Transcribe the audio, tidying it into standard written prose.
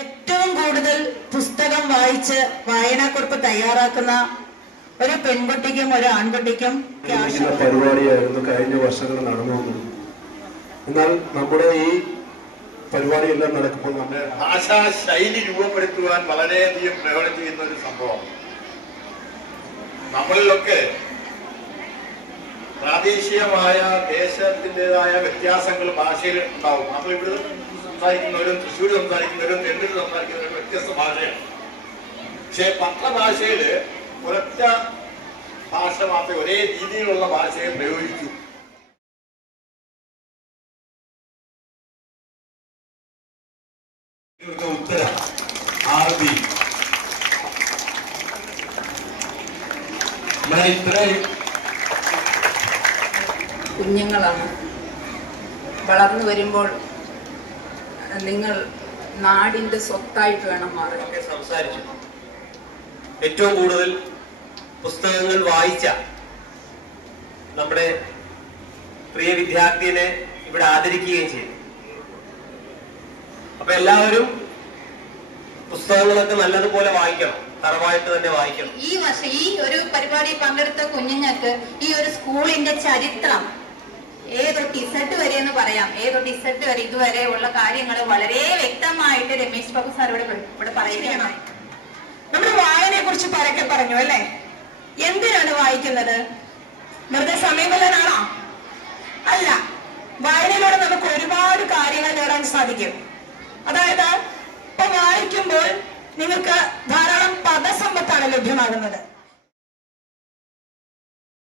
ഏറ്റവും കൂടുതൽ പുസ്തകം വായിച്ച് വായനാക്കുറിപ്പ് തയ്യാറാക്കുന്ന ഒരു പെൺകുട്ടിക്കും ഒരു ആൺകുട്ടിക്കും പരിപാടിയായിരുന്നു കഴിഞ്ഞ വർഷങ്ങൾ നടന്നു വന്നത്. എന്നാൽ നമ്മുടെ ഈ പരിപാടിയെല്ലാം നടക്കുമ്പോൾ നമ്മുടെ ഭാഷാ ശൈലി രൂപപ്പെടുത്തുവാൻ വളരെയധികം പ്രയോജനം ചെയ്യുന്ന ഒരു സംഭവമാണ്. നമ്മളിലൊക്കെ പ്രാദേശികമായ ദേശത്തിൻ്റെതായ വ്യത്യാസങ്ങൾ ഭാഷയിൽ ഉണ്ടാവും. നമ്മളിവിടെ സംസാരിക്കുന്നവരും തൃശ്ശൂർ സംസാരിക്കുന്നവരും തെണ്ടിൽ സംസാരിക്കുന്നവരും വ്യത്യസ്ത ഭാഷയാണ്. പക്ഷെ പത്രഭാഷയില് ഒരൊറ്റ ഭാഷ മാത്രമേ ഒരേ രീതിയിലുള്ള ഭാഷയെ പ്രയോഗിക്കൂ. ഉത്തരം ആർബി കുഞ്ഞുങ്ങളാണ്. വളർന്നു വരുമ്പോൾ നിങ്ങൾ നാടിന്റെ സ്വത്തായിട്ട് വേണം മാറാൻ. സംസാരിച്ചു. ഏറ്റവും കൂടുതൽ പുസ്തകങ്ങൾ വായിച്ച നമ്മുടെ പ്രിയ വിദ്യാർത്ഥിയെ ഇവിടെ ആദരിക്കുകയും ചെയ്തു. അപ്പൊ എല്ലാവരും പുസ്തകങ്ങളൊക്കെ നല്ലതുപോലെ വായിക്കണം, തറവായിട്ട് തന്നെ വായിക്കണം. ഈ വർഷം ഈ ഒരു പരിപാടി പങ്കെടുത്ത കുഞ്ഞുങ്ങൾക്ക് ഈ ഒരു സ്കൂളിന്റെ ചരിത്രം ഏതൊട്ട് ഇസഡ് വരെ എന്ന് പറയാം, ഏതൊട്ട് ഇസഡ് വരെ ഇതുവരെ ഉള്ള കാര്യങ്ങൾ വളരെ വ്യക്തമായിട്ട് രമേശ് ബാബു സാർ ഇവിടെ പറയുകയാണ്. നമ്മൾ വായനയെ കുറിച്ച് പരക്കെ പറഞ്ഞു അല്ലേ? എന്തിനാണ് വായിക്കുന്നത്? വെറുതെ സമയം കൊല്ലാനാണോ? അല്ല, വായനയിലൂടെ നമുക്ക് ഒരുപാട് കാര്യങ്ങൾ നേടാൻ സാധിക്കും. അതായത് ഇപ്പൊ വായിക്കുമ്പോൾ നിങ്ങൾക്ക് ധാരാളം പദസമ്പത്താണ് ലഭ്യമാകുന്നത്.